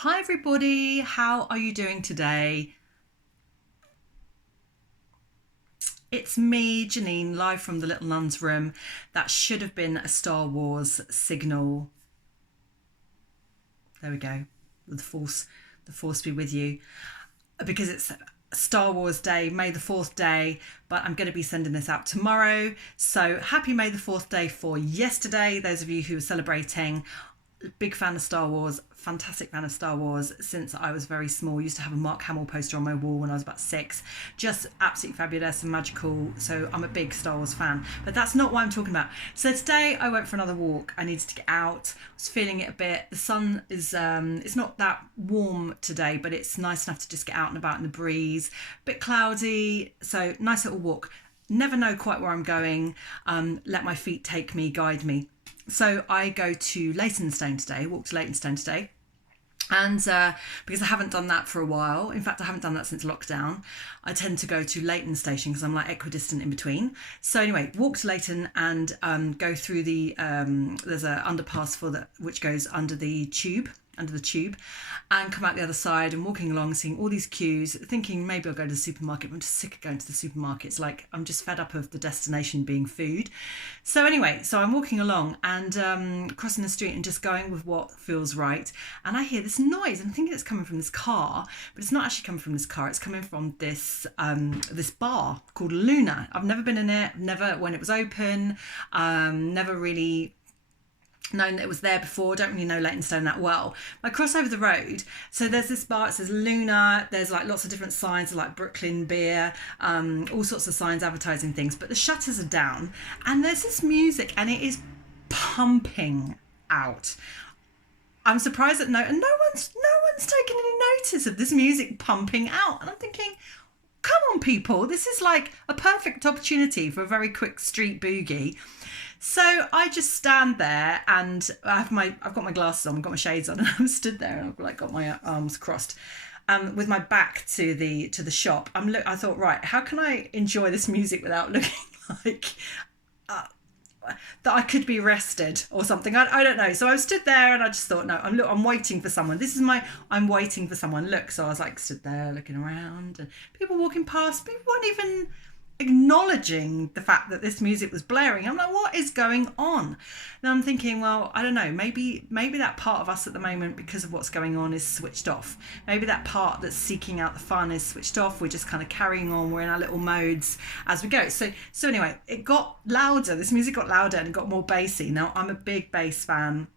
Hi, everybody. How are you doing today? It's me, Janine, live from the Little Nun's room. That should have been a Star Wars signal. There we go. The force be with you. Because it's Star Wars Day, May the 4th day, but I'm going to be sending this out tomorrow. So happy May the 4th day for yesterday. Those of you who are celebrating, big fan of Star Wars, fantastic fan of Star Wars since I was very small. Used to have a Mark Hamill poster on my wall when I was about 6. Just absolutely fabulous and magical. So I'm a big Star Wars fan. But that's not what I'm talking about. So today I went for another walk. I needed to get out. I was feeling it a bit. The sun is it's not that warm today, but it's nice enough to just get out and about in the breeze. Bit cloudy, so nice little walk. Never know quite where I'm going. Let my feet take me, guide me. So I go to Leytonstone today, walk to Leytonstone today. And because I haven't done that for a while, in fact, I haven't done that since lockdown, I tend to go to Leyton Station because I'm like equidistant in between. So anyway, walk to Leyton and go through there's a underpass which goes under the tube, and come out the other side and walking along, seeing all these queues, thinking maybe I'll go to the supermarket. I'm just sick of going to the supermarkets. Like, I'm just fed up of the destination being food. So anyway, so I'm walking along and crossing the street and just going with what feels right. And I hear this noise. I'm thinking it's coming from this car, but it's not actually coming from this car. It's coming from this this bar called Luna. I've never been in it, never when it was open, never really known that it was there before. Don't really know Leytonstone that well. I cross over the road, so there's this bar. It says Luna. There's like lots of different signs, like Brooklyn beer, all sorts of signs advertising things. But the shutters are down, and there's this music, and it is pumping out. I'm surprised that no one's taken any notice of this music pumping out, and I'm thinking, come on, people, this is like a perfect opportunity for a very quick street boogie. So I just stand there and I've got my glasses on, I've got my shades on, and I'm stood there and I've like got my arms crossed, with my back to the shop. I thought, right, how can I enjoy this music without looking like that I could be arrested or something? I don't know. So I stood there and I just thought, no, I'm waiting for someone. I'm waiting for someone. Look, so I was like stood there looking around and people walking past. People weren't even acknowledging the fact that this music was blaring. I'm like, what is going on? And I'm thinking, well, I don't know, maybe that part of us at the moment, because of what's going on, is switched off. Maybe that part that's seeking out the fun is switched off. We're just kind of carrying on. We're in our little modes as we go. So anyway, it got louder. This music got louder and it got more bassy. Now, I'm a big bass fan.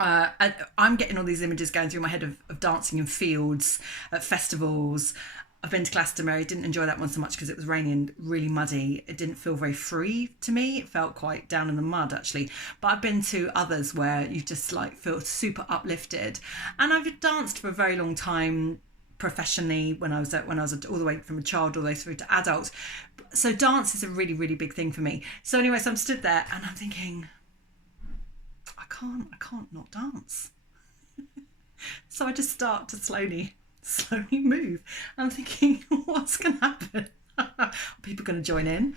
I'm getting all these images going through my head of dancing in fields, at festivals. I've been to Glastonbury, didn't enjoy that one so much because it was raining and really muddy. It didn't feel very free to me. It felt quite down in the mud, actually. But I've been to others where you just like feel super uplifted. And I've danced for a very long time professionally when I was all the way from a child all the way through to adult. So dance is a really, really big thing for me. So anyway, so I'm stood there and I'm thinking, I can't not dance. So I just start to slowly move. I'm thinking, what's going to happen? Are people going to join in?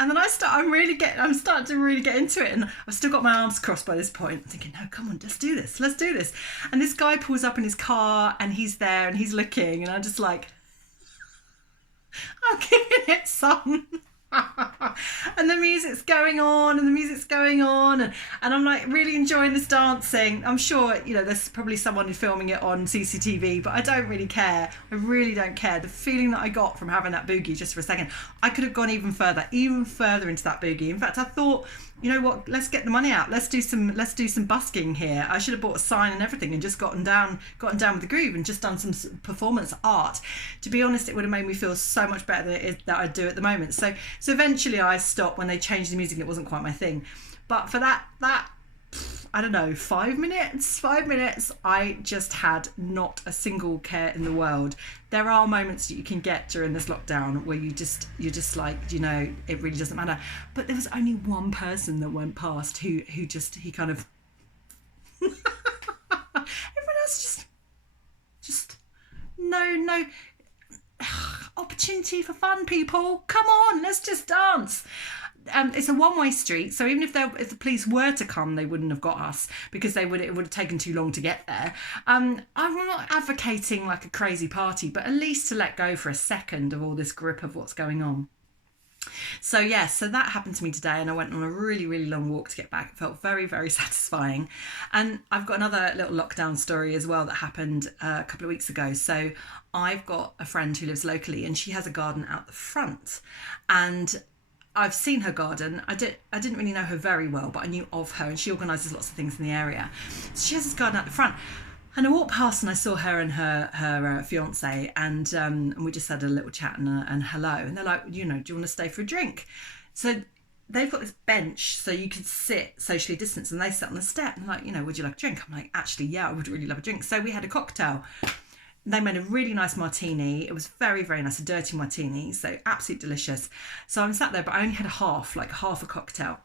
And then I'm starting to really get into it, and I've still got my arms crossed by this point. I'm thinking, no, come on, let's do this. And this guy pulls up in his car, and he's there, and he's looking, and I'm just like, I'm giving it some. And the music's going on and I'm like really enjoying this dancing. I'm sure, there's probably someone filming it on CCTV, but I don't really care. I really don't care. The feeling that I got from having that boogie just for a second, I could have gone even further into that boogie. In fact, I thought, you know what, let's get the money out. Let's do some busking here. I should have bought a sign and everything and just gotten down with the groove and just done some performance art. To be honest, it would have made me feel so much better than it is that I do at the moment. So eventually I stopped when they changed the music. It wasn't quite my thing. But for that I don't know, 5 minutes, I just had not a single care in the world. There are moments that you can get during this lockdown where you're just like, it really doesn't matter. But there was only one person that went past who kind of everyone else just no opportunity for fun, people. Come on, let's just dance. it's a one-way street, so even if the police were to come, they wouldn't have got us because it would have taken too long to get there. I'm not advocating like a crazy party, but at least to let go for a second of all this grip of what's going on. So so that happened to me today, and I went on a really, really long walk to get back. It felt very, very satisfying. And I've got another little lockdown story as well that happened a couple of weeks ago. So I've got a friend who lives locally, and she has a garden out the front, and I've seen her garden. I didn't really know her very well, but I knew of her, and she organises lots of things in the area. So she has this garden out the front. And I walked past and I saw her and her fiance, and we just had a little chat and hello. And they're like, do you want to stay for a drink? So they've got this bench so you could sit socially distanced, and they sit on the step. And they're like, would you like a drink? I'm like, actually, yeah, I would really love a drink. So we had a cocktail. They made a really nice martini. It was very, very nice, a dirty martini. So absolutely delicious. So I'm sat there, but I only had half a cocktail.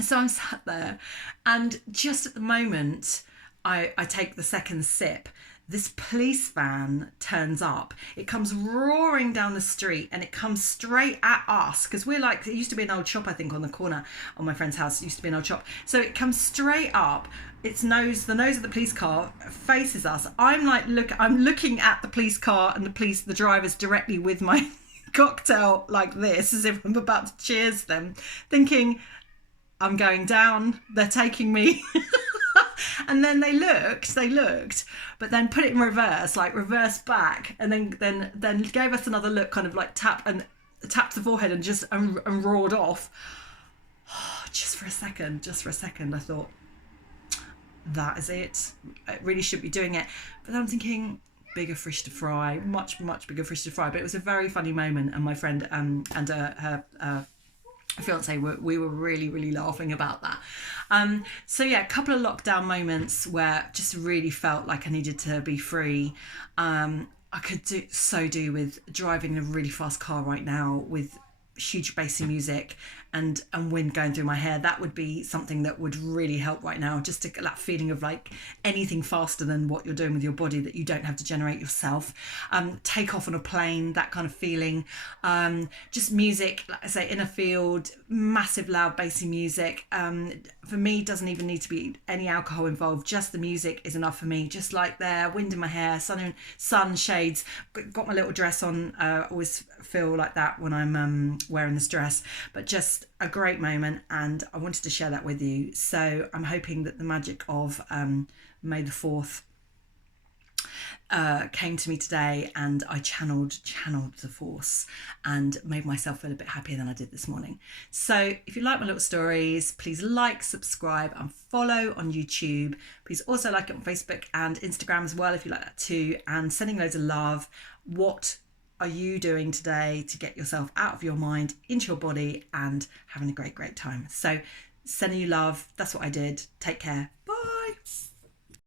So I'm sat there, and just at the moment I take the second sip, this police van turns up. It comes roaring down the street, and it comes straight at us because we're like, it used to be an old shop, I think, on the corner on my friend's house. It used to be an old shop. So it comes straight up. The nose of the police car faces us. I'm looking at the police car and the drivers directly with my cocktail like this, as if I'm about to cheers them, thinking, I'm going down. They're taking me. And then they looked, but then put it in reverse, like reverse back, and then gave us another look, kind of like tapped the forehead and roared off. Just for a second, I thought, that is it. I really should be doing it. But then I'm thinking, bigger fish to fry, much, much bigger fish to fry. But it was a very funny moment, and my friend and her fiance, we were really, really laughing about that. So a couple of lockdown moments where just really felt like I needed to be free. I could do with driving in a really fast car right now with huge bassy music and wind going through my hair. That would be something that would really help right now, just to get that feeling of like anything faster than what you're doing with your body that you don't have to generate yourself. Take off on a plane, that kind of feeling. Just music, like I say, in a field, massive loud bassy music. For me, doesn't even need to be any alcohol involved, just the music is enough for me. Just like there, wind in my hair, sun shades, got my little dress on. Always feel like that when I'm wearing this dress, but just a great moment, and I wanted to share that with you. So I'm hoping that the magic of May the 4th came to me today, and I channeled the force and made myself feel a bit happier than I did this morning. So if you like my little stories, please like, subscribe and follow on YouTube. Please also like it on Facebook and Instagram as well if you like that too, and sending loads of love. What are you doing today to get yourself out of your mind, into your body, and having a great, great time? So sending you love. That's what I did. Take care. Bye.